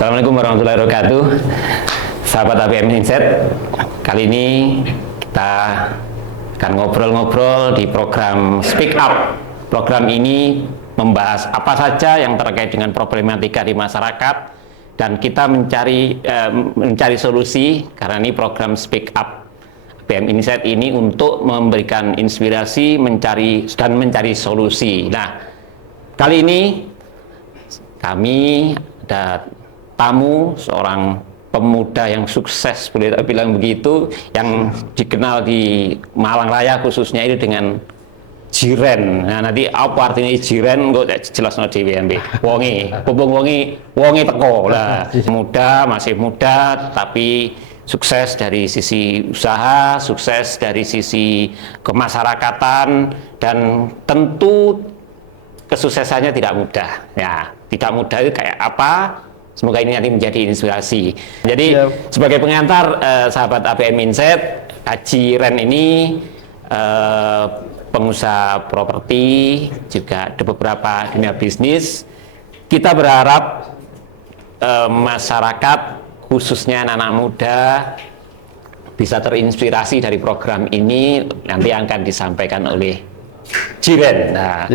Assalamualaikum warahmatullahi wabarakatuh. Sahabat APM Insight, kali ini kita akan ngobrol-ngobrol di program Speak Up. Program ini membahas apa saja yang terkait dengan problematika di masyarakat dan kita mencari solusi, karena ini program Speak Up APM Insight ini untuk memberikan inspirasi mencari solusi. Nah, kali ini kami ada tamu, seorang pemuda yang sukses, boleh bilang begitu, yang dikenal di Malang Raya khususnya ini dengan jiren. Nah, nanti apa artinya jiren kok jelas no DWMB. Wongi teko lah. Masih muda tapi sukses dari sisi usaha, sukses dari sisi kemasyarakatan, dan tentu kesuksesannya tidak mudah. Ya, tidak mudah itu kayak apa? Semoga ini nanti menjadi inspirasi. Jadi sebagai pengantar, sahabat APM Insight, Haji Ren ini pengusaha properti, juga ada beberapa dunia bisnis. Kita berharap masyarakat, khususnya anak-anak muda, bisa terinspirasi dari program ini. Nanti akan disampaikan oleh jiren. Nah,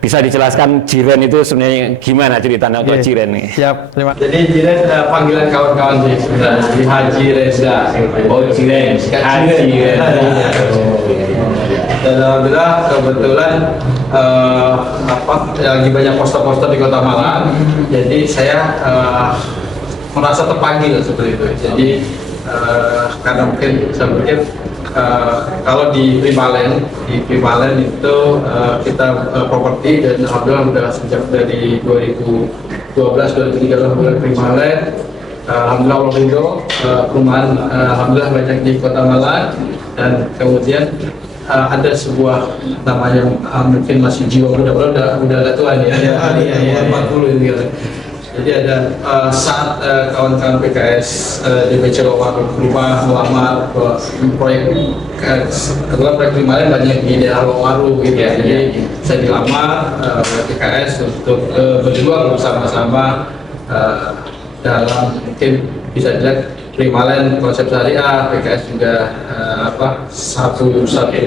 bisa dijelaskan jiren itu sebenarnya gimana ceritanya kok jiren nih? Siap, terima kasih. Jadi jiren panggilan kawan-kawan sih sebenarnya. Di Haji Reza. Oh, jiren. Haji Reza. Dan alhamdulillah kebetulan lagi banyak poster-poster di Kota Malang. Jadi saya merasa terpanggil seperti itu. Jadi karena mungkin saya pikir kalau di Primalen itu kita properti, dan alhamdulillah sudah sejak dari 2012-2013 bulan Primalen, alhamdulillah Allah ridho, perumahan alhamdulillah banyak di Kota Malang, dan kemudian ada sebuah namanya mungkin masih jiwa muda, udah agak tua nih ya, 40 ini kan. Jadi ada saat kawan-kawan PKS DPC rumah melamar proyek, kebetulan proyek Primalen banyak di daerah Lowaru gitu ya. Jadi saya dilamar PKS untuk berjuang bersama-sama dalam mungkin bisa dilihat Primalen konsep syariah, PKS juga satu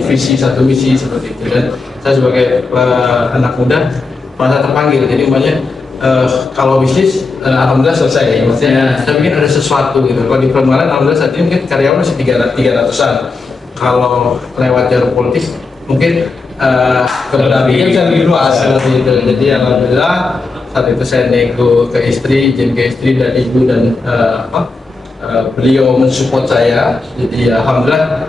visi, satu misi seperti itu. Dan saya sebagai anak muda merasa terpanggil. Jadi umpamanya kalau bisnis, alhamdulillah selesai. Maksudnya saya pikir ada sesuatu gitu. Kalau di Primalen, alhamdulillah saat ini mungkin karyawan masih 300-an. Kalau lewat jalur politik, mungkin keberaniannya bisa lebih luas seperti itu. Jadi alhamdulillah saat itu saya nego ke istri, izin ke istri dan ibu, dan beliau mensupport saya. Jadi alhamdulillah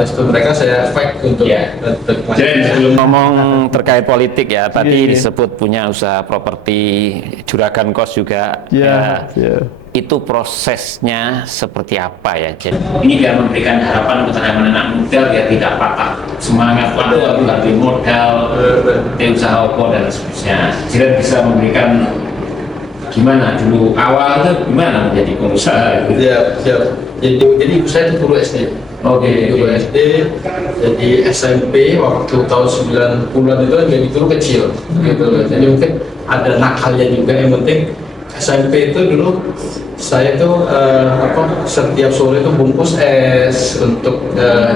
restu mereka saya fight untuk Jadi sebelum ngomong terkait politik ya, tadi disebut punya usaha properti, juragan kos juga. Itu prosesnya seperti apa ya? Jadi ini biar memberikan harapan untuk anak-anak muda biar tidak patah semangat, waduh aku nggak punya modal, usaha opo dan seterusnya. Jadi bisa memberikan gimana dulu awal itu gimana menjadi pengusaha? Siap. Jadi ibu saya itu guru SD. Guru SD. Jadi SMP waktu tahun 90-an itu jadi guru kecil gitu. Jadi mungkin ada nakalnya juga. Yang penting SMP itu dulu saya tuh setiap sore itu bungkus es untuk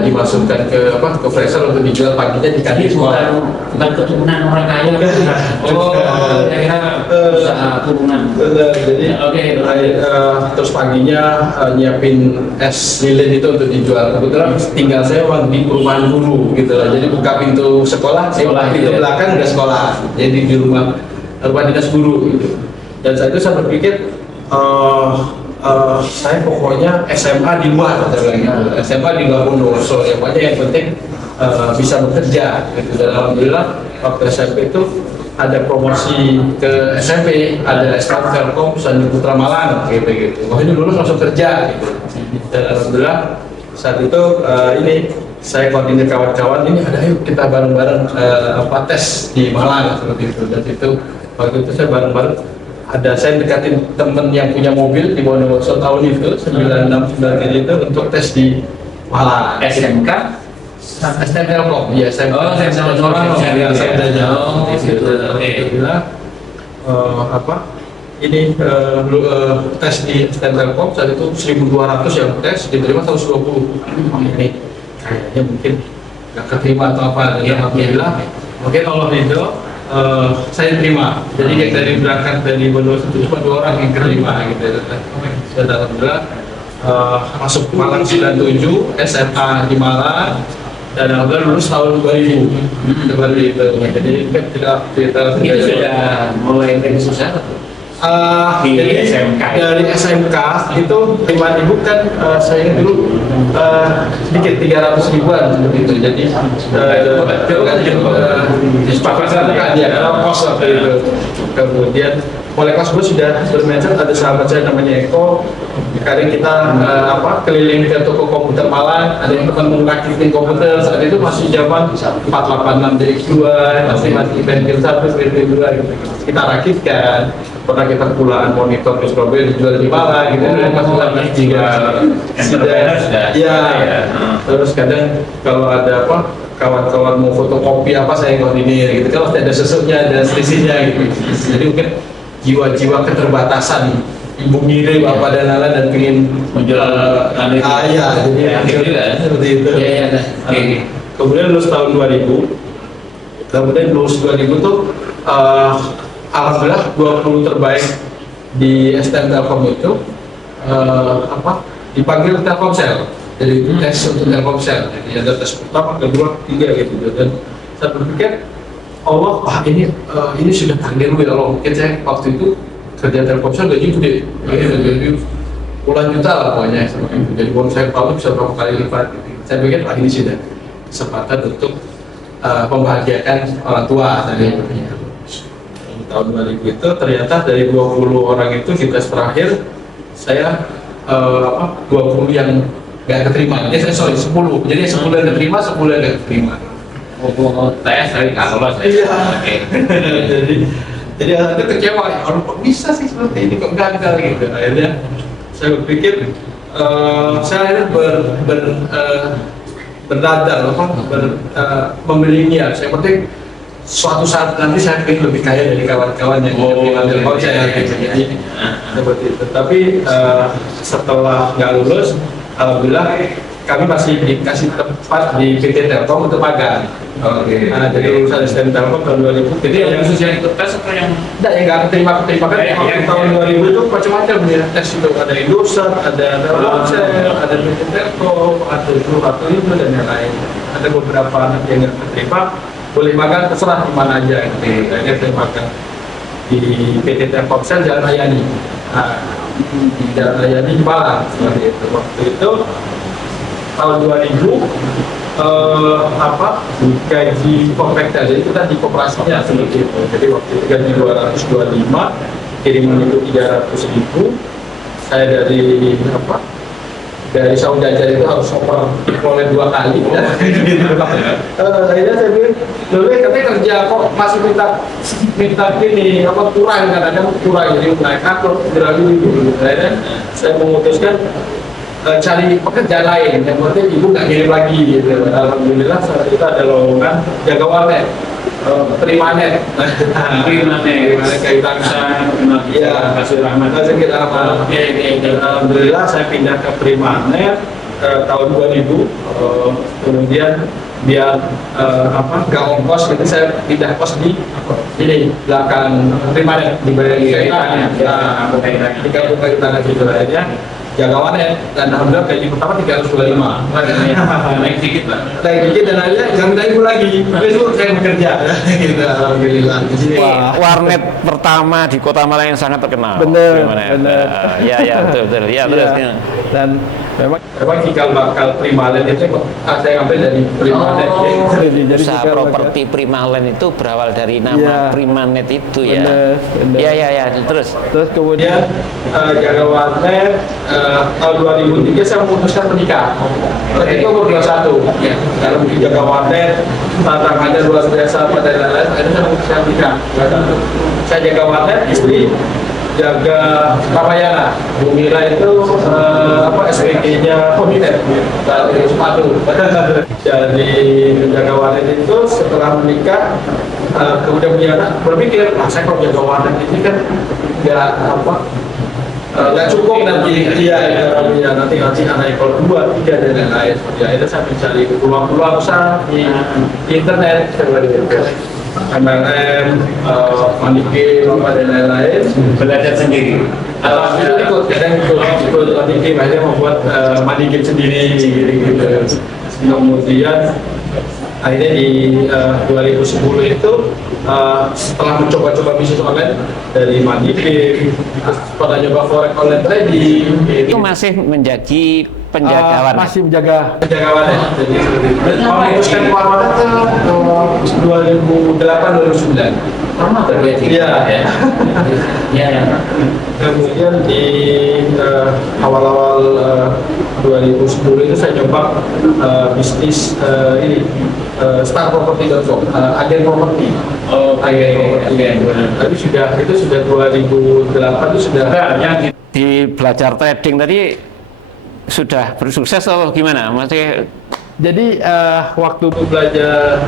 dimasukkan ke freezer untuk dijual paginya di kantin sekolah. Bukan keturunan orang kaya. Kira-kira usaha turunan. Jadi terus paginya nyiapin es lilin itu untuk dijual. Kebetulan tinggal saya di perumahan guru gitu lah. Jadi buka pintu sekolah, pintu belakang udah sekolah. Jadi di rumah dinas guru gitu. Dan saat itu saya berpikir saya pokoknya SMA di luar, SMA di luar Bondowoso, ya pokoknya yang penting bisa bekerja gitu. Dan alhamdulillah waktu SMP itu ada promosi ke SMP, ada S1 Telkom Sanjung Putra Malang gitu. Wah, ini lulus langsung kerja gitu. Dan alhamdulillah saat itu ini saya koordinir kawan-kawan, ini ada yuk kita bareng-bareng tes di Malang seperti itu. Dan itu waktu itu saya bareng-bareng, saya dekatin temen yang punya mobil di Bondowoso tahun itu 96-97 itu untuk tes di Malang. SMK? STM Telkom, iya saya. Saya udah jauh. ini tes di STM Telkom saat itu 1.200 yang tes, diterima 120. Ini kayaknya mungkin nggak keterima atau apa, dan alhamdulillah mungkin Allah ridho, saya terima. Jadi kayak dari berangkat dari Bondowoso itu cuma 2 orang yang keterima gitu. Dan alhamdulillah masuk Malang 97, SMA di Malang, dan alhamdulillah lulus tahun 2000. Seperti itu. Jadi tidak Itu sudah mulai dari susah tuh. Jadi SMK. dari SMK itu 5.000 kan, saya ingat dulu sedikit 300 ribuan seperti itu. Jadi itu kan kan dia kos waktu itu. Kemudian mulai kelas 2 sudah bermention, ada sahabat saya namanya Eko. Kadang kita keliling ke toko komputer Malang, ada yang teman mengaktifin komputer. Saat itu masih zaman 486 DX2, masih Intel 1, Intel 2 gitu. Kita rakitkan. Pernah kita pulaan monitor ke Surabaya dijual di Malang gitu, masih sangat juga sudah ya. Terus kadang kalau ada kawan-kawan mau fotokopi saya koordinir gitu, kan pasti ada susuknya, ada selisihnya gitu. Jadi mungkin jiwa-jiwa keterbatasan ibu ngirim apa dan lain-lain dan ingin menjual ya, jadi seperti itu. Kemudian lulus tahun 2000. Kemudian lulus 2000 tuh alhamdulillah 20 terbaik di STM Telkom itu dipanggil Telkomsel. Jadi itu tes untuk Telkomsel. Jadi ada tes pertama, kedua, ketiga gitu. Dan saya berpikir Allah, ini sudah takdir ya Allah. Mungkin saya waktu itu kerja Telkomsel gaji gede, jadi puluhan juta lah pokoknya seperti itu. Jadi uang saya kalau bisa berapa kali lipat. Gitu. Saya pikir ini sudah kesempatan untuk membahagiakan orang tua tadi. Tahun 2000 itu ternyata dari 20 orang itu di tes terakhir saya 20 yang nggak keterima. Jadi saya 10. Jadi 10 yang keterima, 10 yang nggak keterima. Tes dari kalau Iya. Jadi itu kecewa. Orang kok bisa sih seperti ini, kok gagal gitu. Akhirnya saya berpikir saya akhirnya berdadar membeli niat. Saya penting suatu saat nanti saya ingin lebih kaya dari kawan-kawan yang Telkom saya seperti itu. Tapi setelah nggak lulus, alhamdulillah kami masih dikasih tempat di PT Telkom untuk magang. Jadi lulusan STM Telkom tahun 2000. Jadi yang khusus yang ikut tes atau yang nggak keterima kan waktu tahun 2000 itu macam-macam ya tes itu, ada Indosat, ada Telkomsel, ada PT Telkom, ada atau itu dan yang lain. Ada beberapa anak yang nggak keterima, boleh magang terserah di mana aja gitu. Saya magang di PT Telkomsel Jalan Rayani. Di Jalan Rayani di Malang seperti itu. Waktu itu tahun 2000 gaji kontraktor, jadi kita di koperasinya seperti itu. Jadi waktu itu gaji 225, kiriman itu 300.000. Saya dari Saung Jajar itu harus oper oleh 2 kali ya. Akhirnya saya bilang, dulu katanya kerja kok masih minta ini kurang, kadang-kadang kurang, jadi naik kantor berani gitu. Akhirnya saya memutuskan cari pekerjaan lain, yang penting ibu nggak kirim lagi gitu. Alhamdulillah saat itu ada lowongan jaga warnet, Primanet kayu tangsa, ya kasih rahmat, alhamdulillah saya pindah ke Primanet tahun 2000. Kemudian biar nggak ongkos gitu, saya pindah kos di belakang Primanet di kayu tangsa, di kampung kayu tangsa gitu. Akhirnya jaga warnet, dan alhamdulillah gaji pertama 325. naik dikit lah. Naik dikit dan akhirnya jangan ibu lagi. Besok saya bekerja. Gitu, alhamdulillah. Warnet pertama di Kota Malang yang sangat terkenal. Bener. Ya, betul. Ya, terus. Iya. Dan memang cikal bakal Primanet itu saya ngambil dari Primanet. jadi Usaha cikal properti Primalen itu berawal dari nama Iya. Primanet itu ya. Bener. Ya, terus. Terus kemudian Jaga warnet tahun 2003 saya memutuskan menikah. Ketika umur 21, ya. Kalau mungkin jaga warnet, tantangannya luar biasa pada lain-lain. Akhirnya saya memutuskan menikah. Saya jaga warnet, istri jaga Ramayana. Bu Mira itu SPG-nya Komitet dari sepatu. Jadi jaga warnet itu setelah menikah kemudian punya anak berpikir, saya kalau jaga warnet ini kan nggak cukup nanti nanti anaknya kalau 2, 3 dan lain-lain. Akhirnya saya mencari peluang-peluang usaha di internet, MLM, money game, dan lain-lain. Belajar sendiri. Ikut money game, akhirnya membuat money game sendiri gitu. Kemudian akhirnya di 2010 itu setelah mencoba-coba bisnis online dari money game, pernah nyoba forex online trading. Itu masih menjadi penjaga warnet. Masih menjaga. Penjagawan ya. Jadi memutuskan keluar warnet ke 2008-2009. Lama terjadi. Iya. Iya. Kemudian di awal-awal 2010 itu saya coba bisnis starproperty.com, agen properti. Oh, agen. Tapi itu sudah 2008 itu sudah. Yang Di belajar trading tadi sudah bersukses atau gimana? Masih Jadi waktu belajar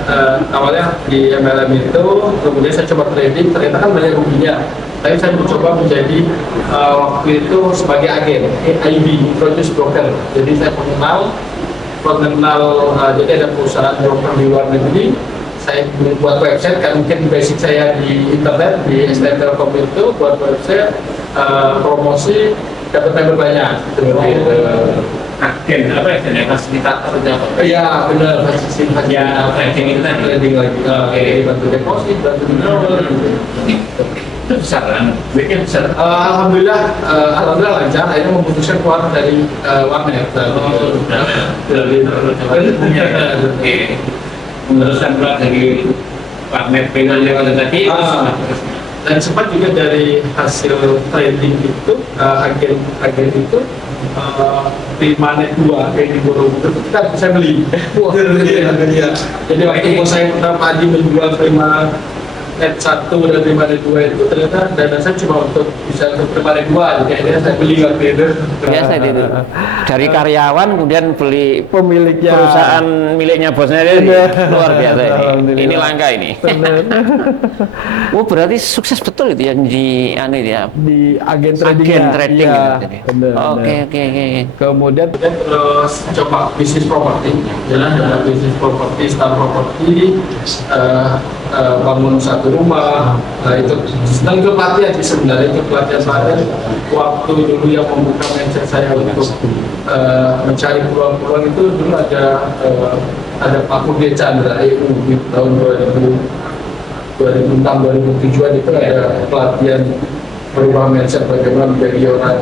awalnya di MLM itu, kemudian saya coba trading, ternyata kan banyak ruginya. Tapi saya mencoba menjadi waktu itu sebagai agen, IB, Introduce Broker. Jadi saya mengenal, jadi ada perusahaan broker di luar negeri. Saya buat website, kan mungkin basic saya di internet, di STM Telkom itu, buat website, promosi, dapat member banyak. agen apa ya? Fasilitator atau apa? Iya benar, fasilitator. Ya, trading itu tadi. Trading lagi. Jadi bantu deposit, bantu withdrawal. Itu besar kan? Duitnya besar. Alhamdulillah lancar. Akhirnya memutuskan keluar dari warnet. Oke. Meneruskan keluar dari warnet pegang yang ada tadi. Dan sempat juga dari hasil trading itu, agen itu di Manet 2 di Borobudur kita bisa beli. Iya. Jadi waktu saya pertama pagi menjual terima Net 1 dan terima Net 2 itu ternyata dana saya cuma untuk bisa untuk terima Net 2, jadi akhirnya saya beli waktu itu. biasa itu. Dari karyawan kemudian beli pemiliknya perusahaan miliknya bosnya itu luar biasa ini. Alhamdulillah. Ini langka ini. Oh berarti sukses betul itu yang di ya. di agen trading. Agen trading Ya, itu tadi. benar, Oke. Kemudian Kemudian terus coba bisnis properti, coba bisnis properti, start properti, bangun satu rumah. Nah itu senang itu pelatihan sih sebenarnya, itu pelatihan waktu dulu yang membuka mindset saya untuk mencari peluang-peluang itu dulu ada Pak Kude Chandra EU di tahun 2006-2007 itu ada pelatihan berubah mindset bagaimana menjadi orang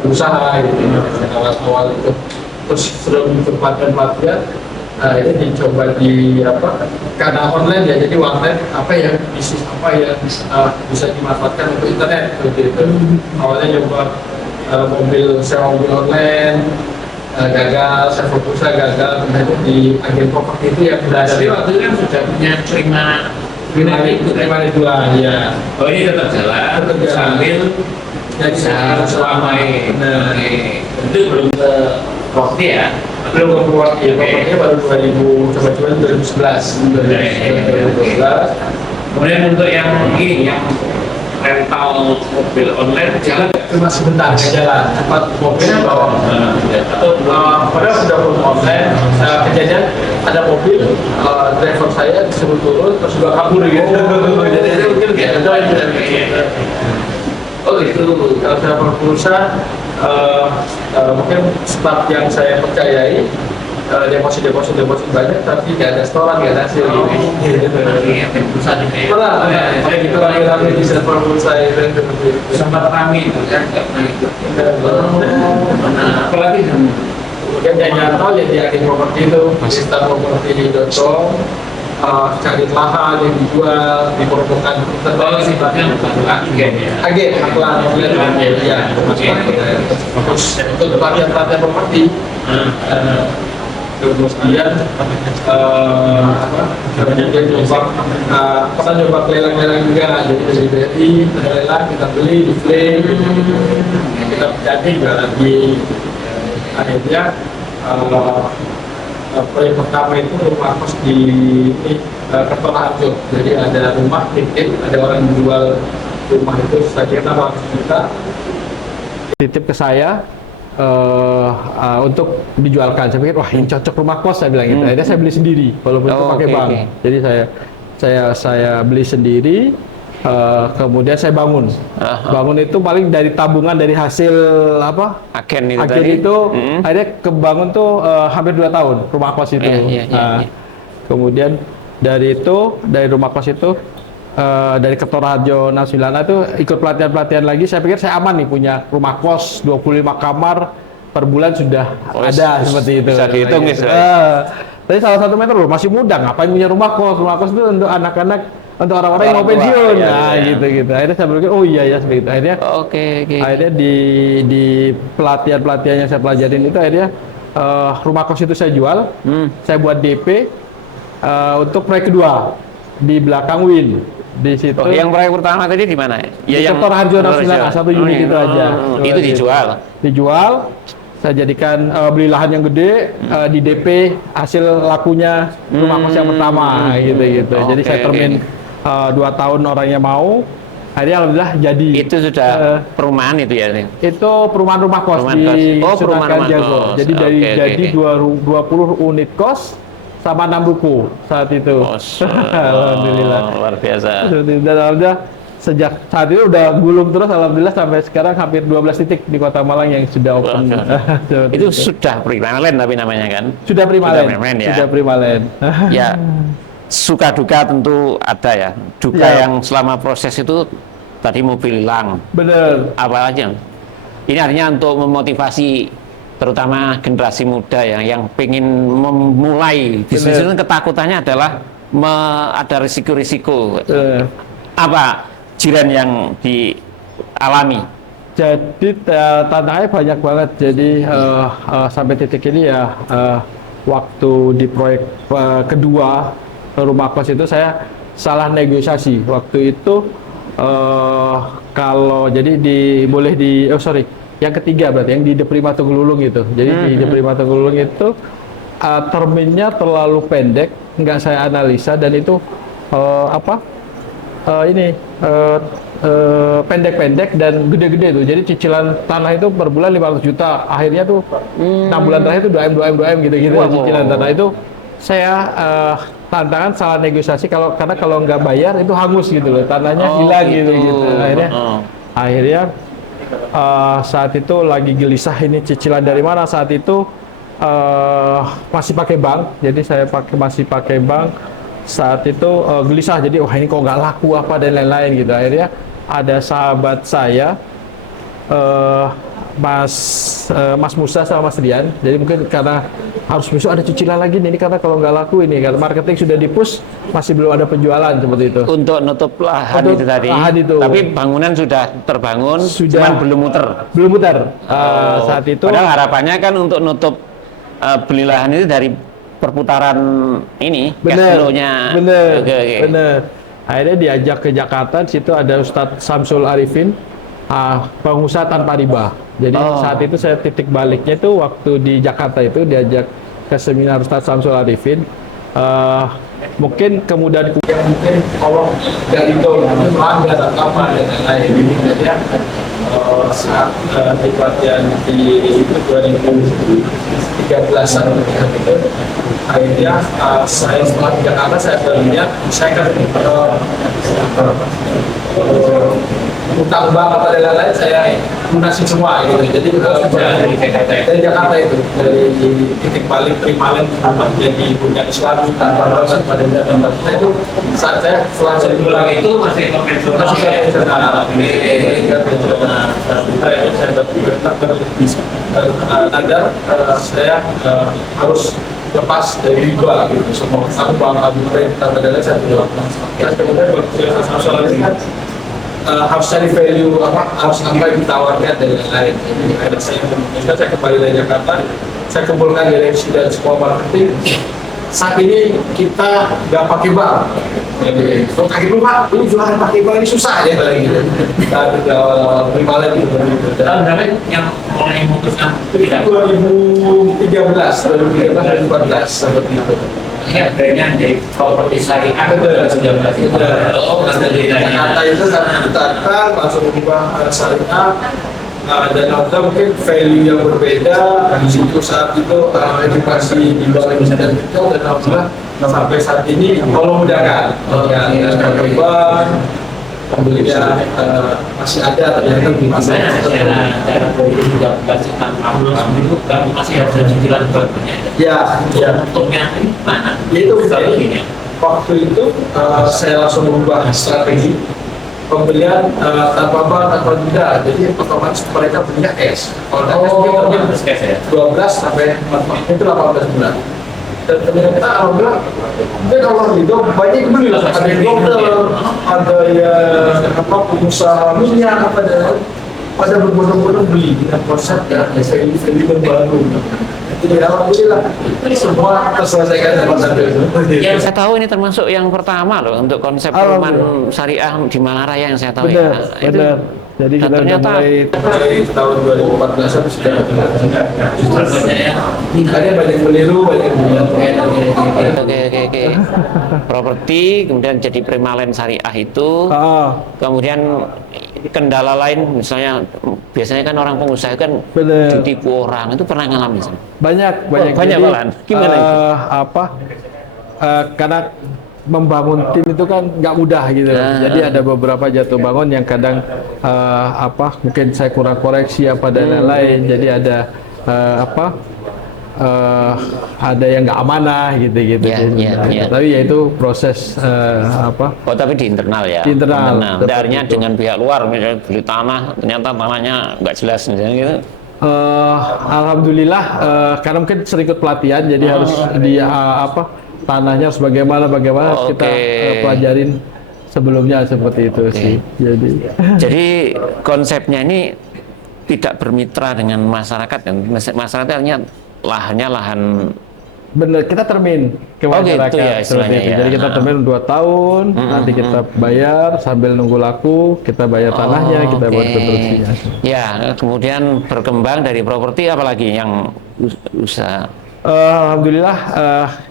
berusaha gitu awal-awal itu. Terus sebelum ikut pelatihan ini dicoba karena online ya, jadi warnet bisnis apa yang bisa dimanfaatkan untuk internet gitu. Awalnya coba sewa mobil online, gagal, sewa pulsa gagal, kemudian di agen properti itu yang Tapi waktu itu kan sudah punya terima dua ya. Oh ini tetap jalan, Tetap jalan. sambil usaha selama ini. Itu belum ke properti ya? Belum keluar ya, propertinya baru 2011. Kemudian untuk yang ini, yang rental mobil online jalan Cuma sebentar ke jalan, tempat mobilnya bawa. Padahal sudah belum online, kejadian ada mobil, driver saya disuruh turun, terus juga kabur gitu. Jadi mungkin kayak ada. Oh itu, kalau saya berusaha, mungkin start yang saya percayai, deposit banyak, tapi nggak ada setoran, nggak ada hasil gitu. Pernah, kayak gitu rame-rame di server pulsa itu. sempat rame itu kan, nggak pernah ikut. Apalagi Kemudian yang nyantol ya di agen properti itu, startproperty.com, cari lahan yang dijual, dipromokan kalau sifatnya bukan agen ya. agen, ya, terus untuk pelatihan properti. Kemudian kemudian pernah coba lelang-lelang juga, jadi dari BRI ada lelang, kita beli di claim, kita jadi juga lagi. Akhirnya proyek pertama itu rumah kos di Kertoharjo. Jadi ada rumah titip, ada orang jual rumah itu sekitar 800 juta. Titip ke saya untuk dijualkan. Saya pikir wah ini cocok rumah kos, saya bilang gitu. Akhirnya saya beli sendiri, walaupun itu pakai bank. Jadi saya beli sendiri. Kemudian saya bangun. Bangun itu paling dari tabungan dari hasil apa? Agen itu Agen tadi. itu akhirnya kebangun tuh hampir 2 tahun rumah kos itu. Iya. Kemudian dari rumah kos itu dari Kertoharjo 69 itu ikut pelatihan lagi. Saya pikir saya aman nih punya rumah kos 25 kamar per bulan sudah ada seperti itu. Bisa dihitung gitu. ya. Tapi salah satu mentor masih muda, ngapain punya rumah kos? Rumah kos itu untuk anak-anak, untuk orang-orang yang mau Orang tua, pensiun. iya, Nah, iya. gitu. Akhirnya saya berpikir, oh iya ya seperti itu. Akhirnya di pelatihan yang saya pelajarin itu akhirnya rumah kos itu saya jual. Saya buat DP untuk proyek kedua di belakang Win. Di situ. Oh, yang proyek pertama tadi di mana? Di Kertoharjo 69, satu unit itu aja. Itu dijual. Dijual. Saya jadikan beli lahan yang gede, di DP hasil lakunya rumah kos yang pertama gitu. Jadi saya termin 2 tahun orangnya mau, akhirnya alhamdulillah jadi. Itu sudah perumahan itu ya? Itu perumahan rumah kos Perumahan di kos. Oh, perumahan Sunan rumah Jago. kos. Jadi Oke. 20 unit kos sama 6 ruko saat itu. Alhamdulillah. Luar biasa. Dan alhamdulillah sejak saat itu udah gulung terus, alhamdulillah sampai sekarang hampir 12 titik di Kota Malang yang sudah open. Itu sudah Primalen tapi namanya kan? Sudah Primalen. Ya. Sudah Primalen. Ya, suka duka tentu ada ya. Duka Ya. yang selama proses itu tadi mobil hilang. Bener. Apa aja? Ini artinya untuk memotivasi terutama generasi muda yang pengen memulai bisnis itu ketakutannya adalah ada risiko-risiko. Apa jiran yang dialami? Jadi tantangannya banyak banget. Jadi sampai titik ini ya waktu di proyek kedua rumah kos itu saya salah negosiasi. Waktu itu kalau jadi yang ketiga berarti yang di Deprima Tugululung itu. Jadi di Deprima Tugululung itu terminnya terlalu pendek, nggak saya analisa dan itu pendek-pendek dan gede-gede tuh. Jadi cicilan tanah itu per bulan 500 juta. Akhirnya tuh 6 bulan terakhir itu 2M gitu cicilan tanah itu. Saya tantangan salah negosiasi karena kalau nggak bayar itu hangus gitu loh. Tanahnya hilang gitu. Akhirnya saat itu lagi gelisah ini cicilan dari mana. Saat itu masih pakai bank. Jadi saya masih pakai bank. Saat itu gelisah, jadi wah ini kok nggak laku apa dan lain-lain gitu. Akhirnya ada sahabat saya Mas Musa sama Mas Rian, jadi mungkin karena harus besok ada cicilan lagi nih, ini karena kalau nggak laku ini karena marketing sudah di-push masih belum ada penjualan seperti itu. Untuk nutup lahan itu tadi. Lahan itu. Tapi bangunan sudah terbangun, cuman belum muter. Belum muter. Saat itu. Padahal harapannya kan untuk nutup beli lahan itu dari perputaran ini, cash flow-nya. Bener. Akhirnya diajak ke Jakarta, di situ ada Ustadz Samsul Arifin, pengusaha tanpa riba. Jadi saat itu saya titik baliknya itu waktu di Jakarta itu diajak ke seminar Ustadz Samsul Arifin. Mungkin kemudian Yang mungkin kalau dari itu melanggar atau apa dan lain-lain. Jadi saat di pelatihan di 2013an itu akhirnya saya setelah di Jakarta saya berlihat saya kan utang bank apa dan lain-lain saya lunasi semua gitu. Jadi dari Jakarta itu dari titik balik Primalen jadi punya Islam tanpa proses pada tempat itu saat saya setelah saya pulang itu masih konvensional agar saya harus lepas dari riba gitu semua aku bang tanpa dalil saya bilang kemudian masalah ini kan harus cari value harus apa yang ditawarkan dan lain-lain. Jadi saya kembali dari Jakarta, saya kumpulkan direksi dan semua marketing. Saat ini kita nggak pakai bank. Jadi, kalau pakai bank, ini pakai bank ini susah ya lagi. Kita awal-awal Primalen gitu. Dan yang mulai memutuskan tidak 2013, 2014 seperti itu. ya brandnya dari properti syariah sudah berarti Kata itu karena ditata langsung berubah syariah. Dan ada mungkin value yang berbeda di situ saat itu edukasi di bawah dan itu dan alhamdulillah sampai saat ini Allah mudahkan berkembang kemudian masih ada ternyata di masa masih ada cicilan berikutnya. ya Untuknya mana? itu waktu itu saya langsung merubah strategi pembelian tanpa bank tanpa denda, jadi otomatis mereka punya cash. Kalau Terus cash ya. 12 sampai 4 itu 18 bulan. Dan ternyata alhamdulillah, mungkin Allah itu banyak yang beli lah. Ada yang dokter, ada yang pengusaha minyak, pada berbondong-bondong beli dengan konsep ya saya ini baru. Jadi alhamdulillah semua terselesaikan sama satu itu. Yang saya tahu ini termasuk yang pertama loh untuk konsep perumahan syariah di Malaraya yang saya tahu Benar, ya. Itu benar. Jadi kita udah ternyata mulai Dari tahun 2014 sudah ada banyak meniru, banyak oke. Properti kemudian jadi premalen syariah itu. Kemudian kendala lain misalnya biasanya kan orang pengusaha kan Bener. ditipu orang itu pernah ngalamin sih? banyak. Banyak Jadi, malahan. Gimana itu? Karena membangun tim itu kan nggak mudah gitu. Jadi ada beberapa jatuh bangun yang kadang mungkin saya kurang koreksi apa dan lain-lain. Jadi ada ada yang nggak amanah gitu. Ya. Tapi ya itu proses Oh tapi di internal ya? Di internal. Tidak artinya dengan pihak luar misalnya beli tanah ternyata tanahnya nggak jelas misalnya gitu. Alhamdulillah karena mungkin serikut pelatihan jadi harus di tanahnya harus bagaimana kita pelajarin sebelumnya seperti itu sih. Jadi konsepnya ini tidak bermitra dengan masyarakat kan? Masyarakatnya lahannya lahan. Bener, kita termin ke masyarakat gitu ya, seperti itu. ya. Jadi kita termin 2 tahun, nanti kita bayar sambil nunggu laku, kita bayar tanahnya, kita buat konstruksinya. Ya, kemudian berkembang dari properti apalagi yang usaha. Alhamdulillah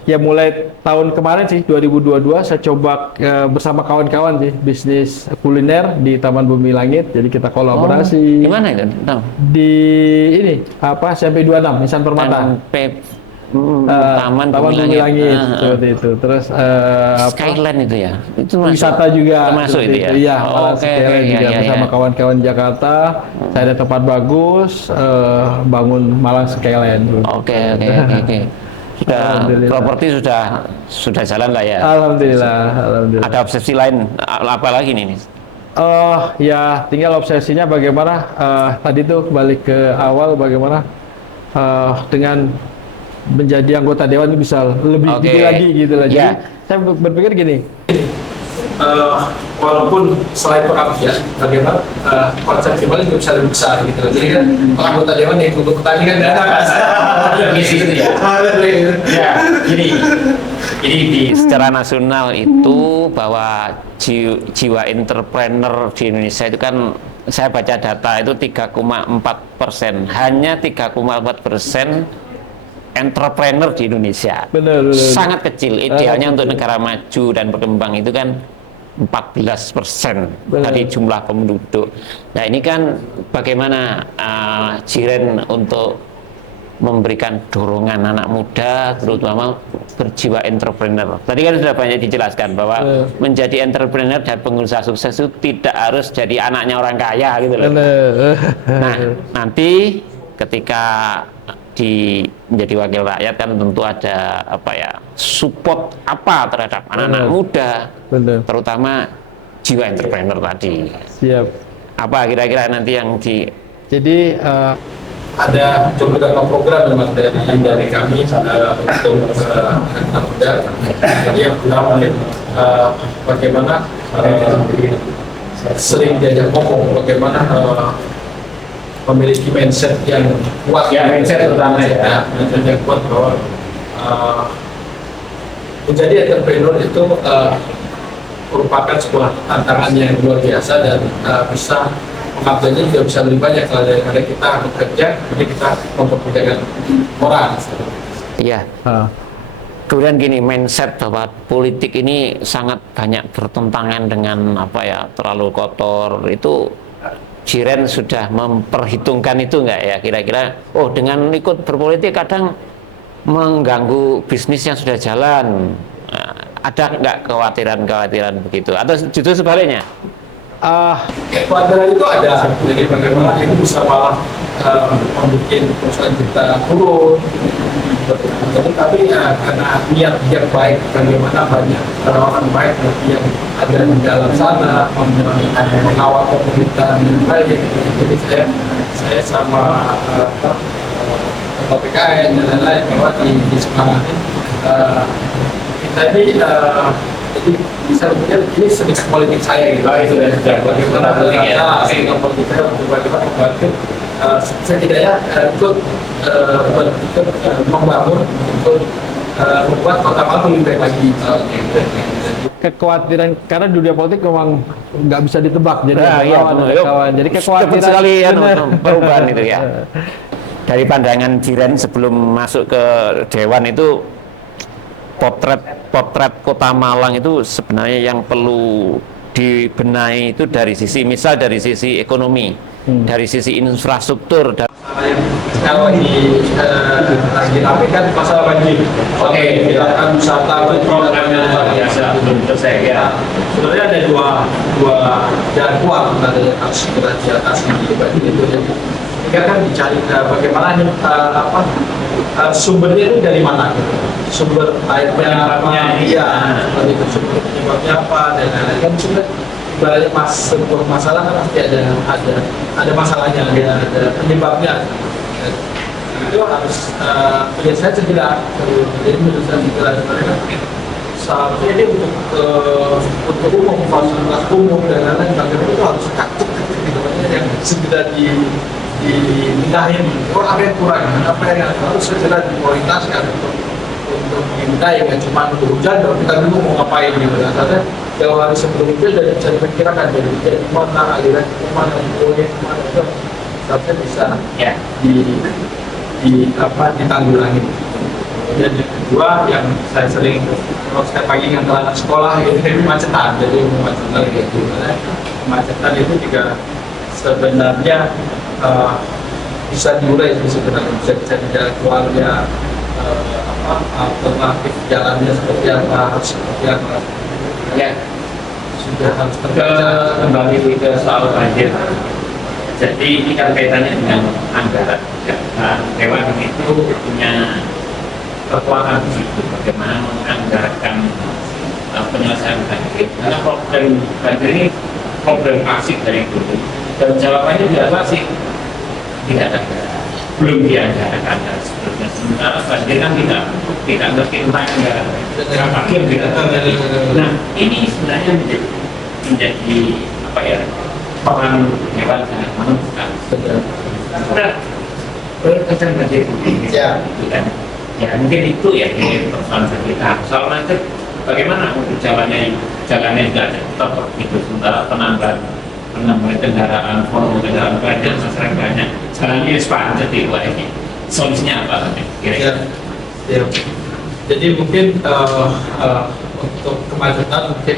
ya mulai tahun kemarin sih 2022 saya coba bersama kawan-kawan sih bisnis kuliner di Taman Bumi Langit. Jadi kita kolaborasi. Di mana itu? Di ini SMP 26 Nisan Permata. Taman Bumi Langit seperti itu. Terus Skyland itu ya. Itu wisata juga termasuk itu ya. Iya, Oke, juga bersama kawan-kawan Jakarta. Saya ada tempat bagus bangun Malang Skyland. Oke. Sudah properti sudah jalan lah ya. Alhamdulillah. Ada obsesi lain apa lagi nih? Ya tinggal obsesinya bagaimana tadi tuh balik ke awal bagaimana dengan menjadi anggota dewan bisa lebih tinggi lagi gitu lah. Jadi saya berpikir gini. Walaupun selain pengabdian, bagaimana konsep Kimal juga bisa lebih besar gitu. Jadi kan anggota dewan yang ikut pertandingan Misi itu ya. Jadi di secara nasional itu bahwa jiwa entrepreneur di Indonesia itu kan saya baca data itu 3,4%, hanya 3,4% entrepreneur di Indonesia. Benar. Sangat kecil. Idealnya untuk negara maju dan berkembang itu kan 14% dari jumlah penduduk. Nah ini kan bagaimana Jiren untuk memberikan dorongan anak muda terutama berjiwa entrepreneur. Tadi kan sudah banyak dijelaskan bahwa menjadi entrepreneur dan pengusaha sukses itu tidak harus jadi anaknya orang kaya gitu loh. Nah nanti ketika menjadi wakil rakyat kan tentu ada support terhadap anak-anak muda, terutama jiwa entrepreneur tadi. Siap. Apa kira-kira nanti yang Jadi ada beberapa program dari kami untuk anak muda. Jadi yang pertama bagaimana sering diajak ngomong, bagaimana memiliki mindset yang kuat. Mindset terutama mindset yang kuat bahwa menjadi entrepreneur itu merupakan sebuah tantangan yang luar biasa dan bisa pengabdiannya juga bisa lebih banyak kalau daripada kita bekerja, jadi kita mempekerjakan orang. Iya. Kemudian gini, mindset bahwa politik ini sangat banyak bertentangan dengan apa ya, terlalu kotor, itu Jiren sudah memperhitungkan itu nggak ya, kira-kira oh dengan ikut berpolitik kadang mengganggu bisnis yang sudah jalan. Nah, ada nggak kekhawatiran begitu, atau justru sebaliknya? Kekhawatiran itu ada, jadi bagaimana itu bisa malah membuat perusahaan kita turun. Tapi karena niat yang baik, bagaimana banyak orang baik yang ada di dalam sana mengawal pemerintahan yang baik. Jadi saya sama PKN dan lain-lain bahwa di sekarang kita ini jadi bisa dibilang ini sedikit politik saya gitu. Itu bagaimana politik saya untuk bagaimana membantu setidaknya ikut membangun untuk membuat Kota Malang lebih baik lagi. Kekhawatiran karena dunia politik memang nggak bisa ditebak, jadi jadi kekhawatiran sekali ya, perubahan itu ya. Dari pandangan Jiren sebelum masuk ke Dewan itu, potret Kota Malang itu sebenarnya yang perlu dibenahi itu dari sisi, misal dari sisi ekonomi, dari sisi infrastruktur. Kalau lagi rame kan masalah banjir. Oke, silakan wisata programnya luar biasa belum selesai ya. Sebenarnya ada dua jalan keluar yang harus segera diatasi di banjir itu. Kita kan dicari bagaimana sumbernya itu dari mana? Sumber airnya apa? Iya, seperti itu. Sumber penyebabnya apa dan lain-lain. Kan sebenarnya sebuah masalah kan pasti ada masalahnya, ada penyebabnya. Itu harus biasanya segera. Jadi menurut saya segera mereka seharusnya ini untuk umum, fasilitas umum dan lain-lain bagaimana itu harus cek gitu yang segera dimindahin. Apa yang kurang, apa yang harus segera diprioritaskan untuk dimindahin, yang cuma hujan dan kita dulu mau ngapain gitu. Karena jauh hari sebelum itu sudah bisa diperkirakan jadi mana aliran mana proyek mana itu seharusnya bisa ditanggulangi. Dan yang kedua yang saya sering kalau setiap pagi ngantar anak sekolah itu kemacetan, jadi kemacetan itu juga sebenarnya bisa diurai sebenarnya, bisa jalan keluarnya alternatif jalannya seperti apa, seperti apa. Ya, Sudah harus terbaca. kembali ke soal banjir. Jadi ini kan kaitannya dengan anggaran. Nah, Dewan itu punya kekuatan di situ bagaimana menganggarkan penyelesaian banjir. Karena problem banjir ini problem klasik dari dulu. Dan jawabannya juga klasik, tidak ada, belum dianggarkan dan seterusnya. Sementara banjir kan tidak ngerti tentang anggaran. Nah, ini sebenarnya menjadi apa ya, peran Dewan sangat menentukan. Nah, perkecil banjir Ya. kan? Ya mungkin itu ya ini persoalan kita. Soal macet, bagaimana untuk jalannya juga ada tetap itu. Sementara penambahan kendaraan, volume kendaraan banyak, masyarakat banyak, jalannya sepanjang itu ini. Solusinya apa kira-kira? Ya. Jadi mungkin untuk kemacetan mungkin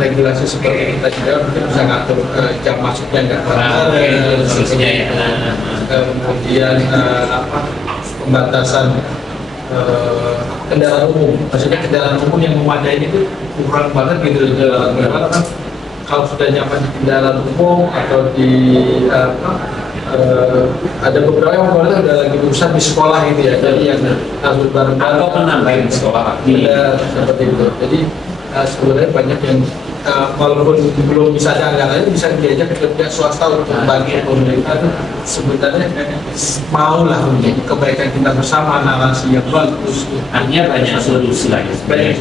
regulasi seperti kita juga mungkin bisa ngatur jam masuknya nggak solusinya ya. Kemudian pembatasan kendaraan umum, maksudnya kendaraan umum yang memadai itu kurang banget gitu. Karena kan kalau sudah nyaman di kendaraan umum atau di ada beberapa yang udah lagi berusaha di sekolah gitu ya, jadi yang harus bareng-bareng Atau menambahin sekolah seperti itu. Jadi sebenarnya banyak yang walaupun belum bisa ada anggarannya bisa diajak ke pihak swasta untuk bagi pemerintah itu sebenarnya mau lah untuk kebaikan kita bersama, narasi yang bagus. Artinya banyak solusi lagi sebenarnya.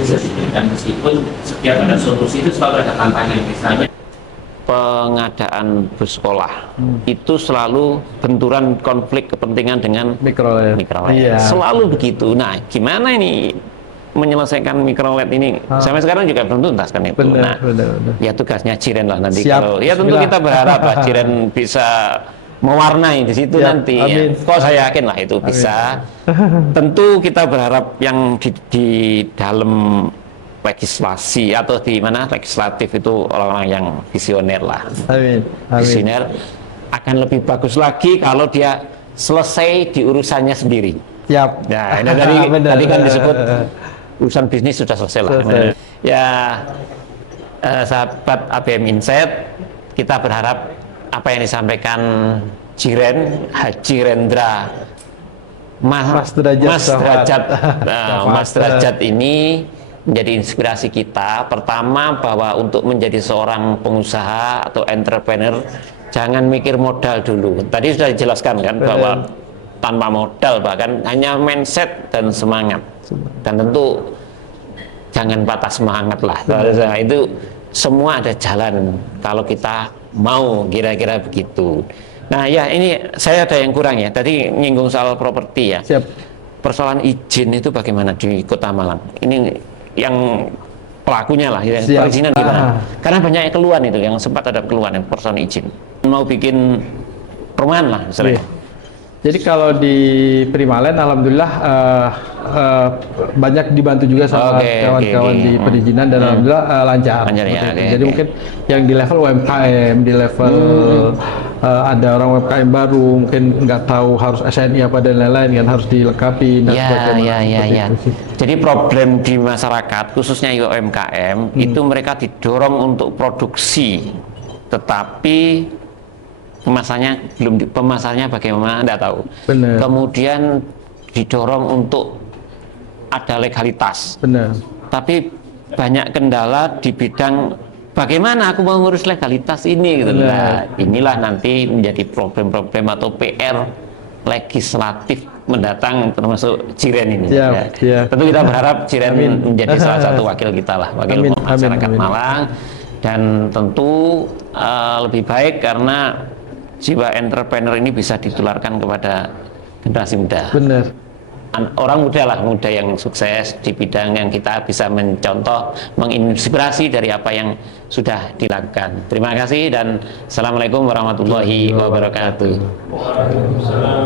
Dan meskipun setiap ada solusi itu selalu ada tantangan, misalnya pengadaan bus sekolah itu selalu benturan konflik kepentingan dengan mikrolet. Iya. Selalu begitu. Nah, gimana ini menyelesaikan mikro LED ini sampai sekarang juga belum tuntas kan itu. Benar, Nah, benar. ya tugasnya Jiren lah nanti. Siap. Kalau ya tentu Bismillah. kita berharap lah Jiren bisa mewarnai di situ Siap. nanti. Amin. Ya. Kok saya yakin lah itu bisa. Tentu kita berharap yang di dalam legislasi atau di mana legislatif itu orang-orang yang visioner lah. Amin. Amin. Visioner akan lebih bagus lagi kalau dia selesai di urusannya sendiri. Siap. Nah, ini tadi kan disebut urusan bisnis sudah selesai lah. Selesai. Ya, sahabat ABM Insight, kita berharap apa yang disampaikan Jiren, Haji Rendra, Mas Derajat Mas Derajat ini menjadi inspirasi kita. Pertama, bahwa untuk menjadi seorang pengusaha atau entrepreneur, jangan mikir modal dulu. Tadi sudah dijelaskan kan bahwa tanpa modal, bahkan hanya mindset dan semangat. Dan tentu jangan patah semangat lah. Itu semua ada jalan kalau kita mau, kira-kira begitu. Nah ya, ini saya ada yang kurang ya. Tadi nyinggung soal properti ya. Siap. Persoalan izin itu bagaimana di Kota Malang? Ini yang pelakunya lah, yang Siap. perizinan gimana? Karena banyak keluhan itu, yang sempat ada keluhan yang persoalan izin. Mau bikin perumahan lah misalnya. Iya. Jadi kalau di Primalen, alhamdulillah banyak dibantu juga sama kawan-kawan di perizinan dan alhamdulillah lancar. Lancar ya, Jadi mungkin yang di level UMKM, di level ada orang UMKM baru, mungkin nggak tahu harus SNI apa dan lain-lain kan harus dilengkapi. Dan Ya. Jadi problem di masyarakat, khususnya UMKM, itu mereka didorong untuk produksi, tetapi pemasarannya bagaimana Anda tahu. Benar. Kemudian didorong untuk ada legalitas. Benar. Tapi banyak kendala di bidang bagaimana aku mau ngurus legalitas ini gitu. Nah, inilah nanti menjadi problem-problem atau PR legislatif mendatang termasuk Jiren ini. Siap. Tentu kita berharap Jiren menjadi salah satu wakil kita lah, wakil masyarakat Malang, dan tentu lebih baik karena jiwa entrepreneur ini bisa ditularkan kepada generasi muda. Benar. Orang muda lah, muda yang sukses di bidang yang kita bisa mencontoh, menginspirasi dari apa yang sudah dilakukan. Terima kasih dan Assalamualaikum warahmatullahi wabarakatuh. Waalaikumsalam.